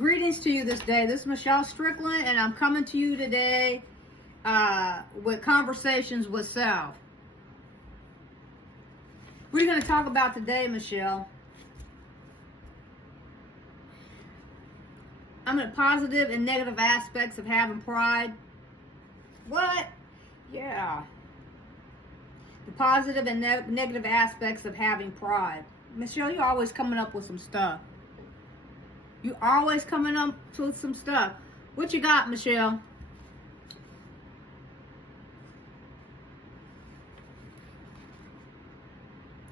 Greetings to you this day. This is Michelle Strickland, and I'm coming to you today with Conversations with Self. What are you going to talk about today, Michelle? I'm at positive and negative aspects of having pride. What? Yeah. The positive and negative aspects of having pride. Michelle, you're always coming up with some stuff. You always coming up with some stuff. What you got, Michelle?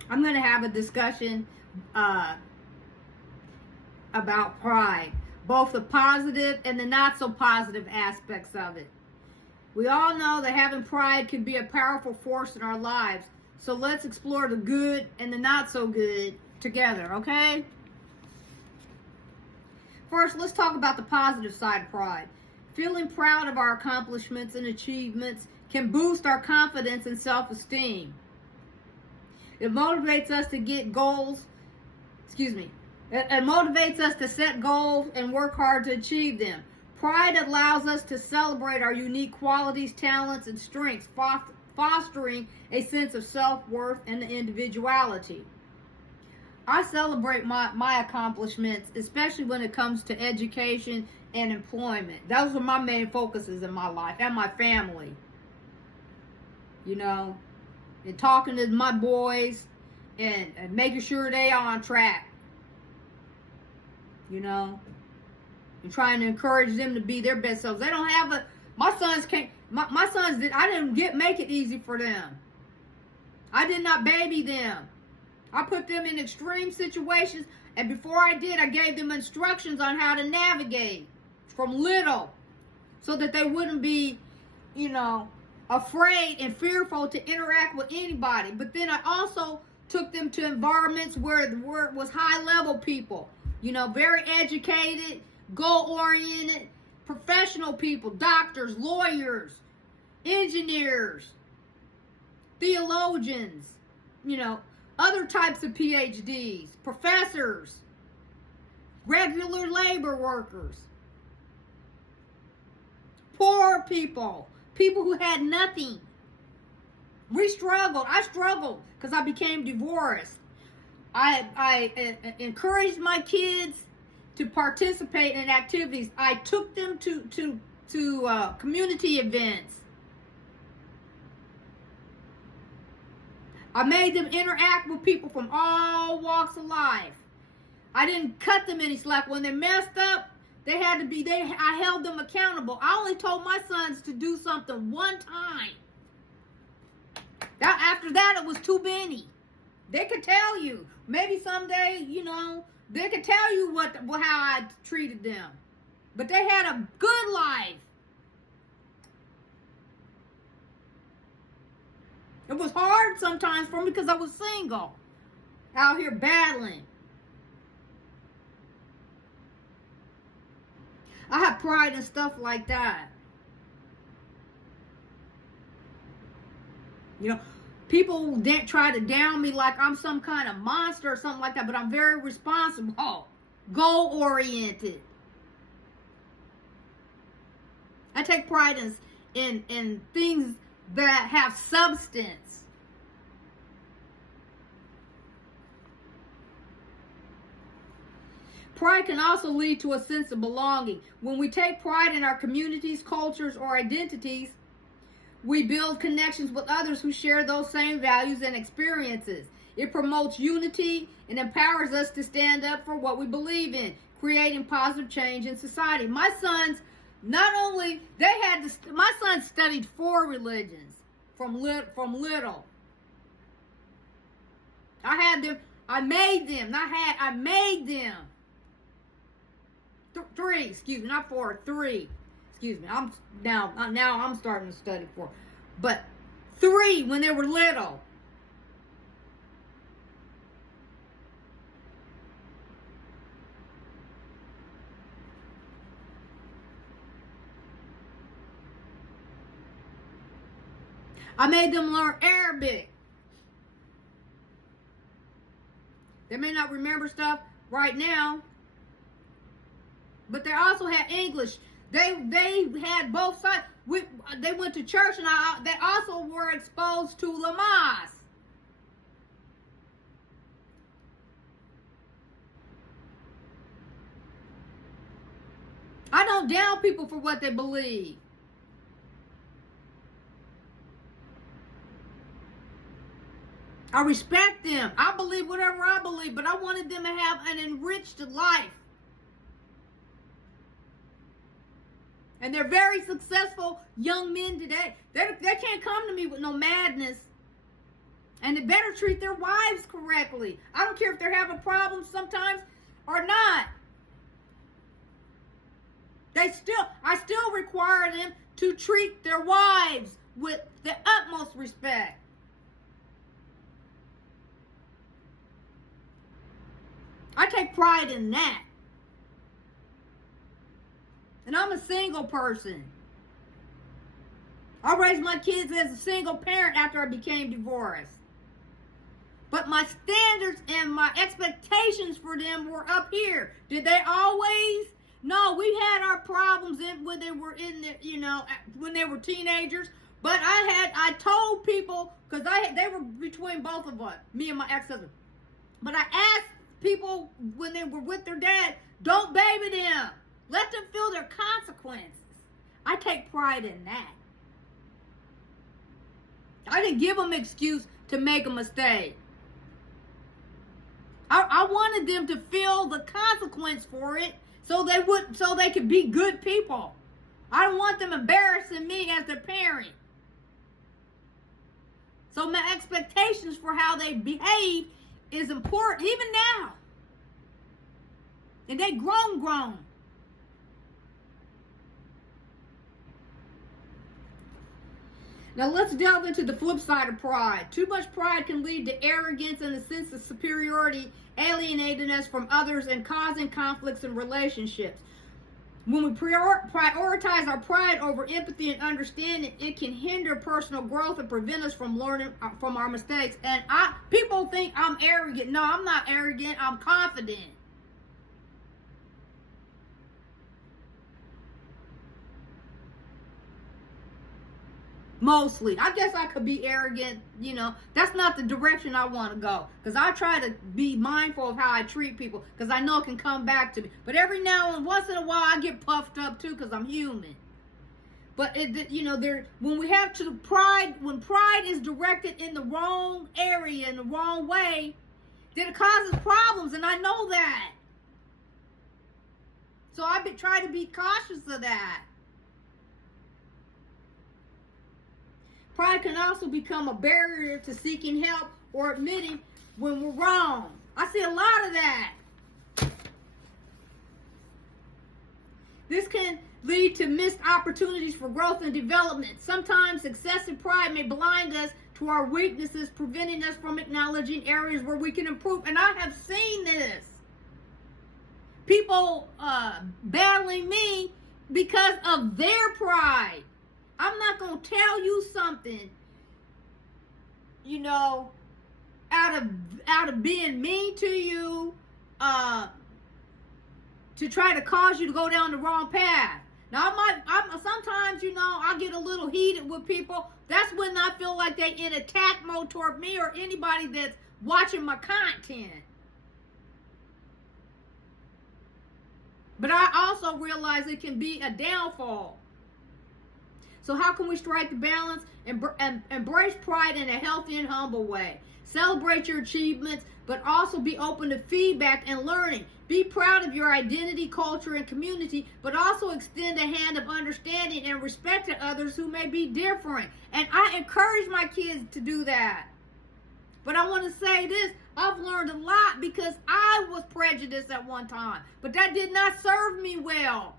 I'm going to have a discussion about pride. Both the positive and the not so positive aspects of it. We all know that having pride can be a powerful force in our lives. So let's explore the good and the not so good together, okay? First, let's talk about the positive side of pride. Feeling proud of our accomplishments and achievements can boost our confidence and self-esteem. It motivates us to get goals, It motivates us to set goals and work hard to achieve them. Pride allows us to celebrate our unique qualities, talents, and strengths, fostering a sense of self-worth and individuality. I celebrate my accomplishments, especially when it comes to education and employment. Those are my main focuses in my life and my family. You know, and talking to my boys and making sure they are on track. You know, and trying to encourage them to be their best selves. They don't have my sons can't, my sons I didn't make it easy for them. I did not baby them. I put them in extreme situations, and before I did, I gave them instructions on how to navigate from little, so that they wouldn't be, afraid and fearful to interact with anybody. But then I also took them to environments where it was high-level people, very educated, goal-oriented, professional people, doctors, lawyers, engineers, theologians, other types of PhDs, professors, regular labor workers, poor people, people who had nothing. I struggled because I became divorced. I encouraged my kids to participate in activities. I took them to community events. I made them interact with people from all walks of life. I didn't cut them any slack. When they messed up, I held them accountable. I only told my sons to do something one time. After that, it was too many. They could tell you. Maybe someday, they could tell you how I treated them. But they had a good life. It was hard sometimes for me because I was single, out here battling. I have pride in stuff like that. People try to down me like I'm some kind of monster or something like that, but I'm very responsible, goal-oriented. I take pride in things that have substance. Pride can also lead to a sense of belonging. When we take pride in our communities, cultures, or identities, we build connections with others who share those same values and experiences. It promotes unity and empowers us to stand up for what we believe in, creating positive change in society. My sons, my sons studied 4 religions from little. I made them. 3, excuse me, not 4, 3. Excuse me. Now I'm starting to study 4. But 3 when they were little. I made them learn Arabic. They may not remember stuff right now, but they also had English. They had both sides. They went to church, and they also were exposed to Lamaze. I don't down people for what they believe. I respect them. I believe whatever I believe, but I wanted them to have an enriched life. And they're very successful young men today. They can't come to me with no madness. And they better treat their wives correctly. I don't care if they're having problems sometimes or not. I still require them to treat their wives with the utmost respect. I take pride in that. And I'm a single person. I raised my kids as a single parent after I became divorced. But my standards and my expectations for them were up here. Did they always? No, we had our problems when they were when they were teenagers. But I told people, because they were between both of us, me and my ex-husband. But I asked people when they were with their dad, don't baby them. Let them feel their consequences. I take pride in that. I didn't give them an excuse to make a mistake. I wanted them to feel the consequence for it so they could be good people. I don't want them embarrassing me as their parent. So my expectations for how they behave is important, even now. And they grown. Now let's delve into the flip side of pride. Too much pride can lead to arrogance and a sense of superiority, alienating us from others and causing conflicts in relationships. When we prioritize our pride over empathy and understanding, it can hinder personal growth and prevent us from learning from our mistakes. And people think I'm arrogant. No, I'm not arrogant. I'm confident. Mostly. I guess I could be arrogant, That's not the direction I want to go. Because I try to be mindful of how I treat people. Because I know it can come back to me. But every now and once in a while, I get puffed up too because I'm human. But, when pride is directed in the wrong area, in the wrong way, then it causes problems. And I know that. So I try to be cautious of that. Pride can also become a barrier to seeking help or admitting when we're wrong. I see a lot of that. This can lead to missed opportunities for growth and development. Sometimes excessive pride may blind us to our weaknesses, preventing us from acknowledging areas where we can improve. And I have seen this. People battling me because of their pride. I'm not going to tell you something, out of being mean to you, to try to cause you to go down the wrong path. Now, sometimes, I get a little heated with people. That's when I feel like they're in attack mode toward me or anybody that's watching my content. But I also realize it can be a downfall. So how can we strike the balance and embrace pride in a healthy and humble way? Celebrate your achievements, but also be open to feedback and learning. Be proud of your identity, culture, and community, but also extend a hand of understanding and respect to others who may be different. And I encourage my kids to do that. But I want to say this, I've learned a lot because I was prejudiced at one time. But that did not serve me well.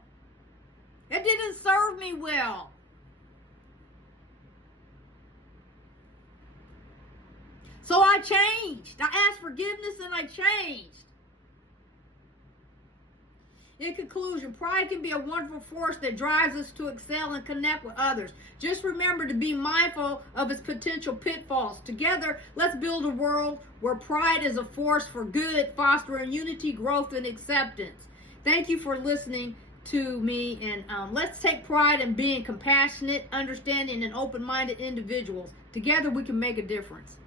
It didn't serve me well. So I changed. I asked forgiveness and I changed. In conclusion, pride can be a wonderful force that drives us to excel and connect with others. Just remember to be mindful of its potential pitfalls. Together, let's build a world where pride is a force for good, fostering unity, growth, and acceptance. Thank you for listening to me. And let's take pride in being compassionate, understanding, and open-minded individuals. Together we can make a difference.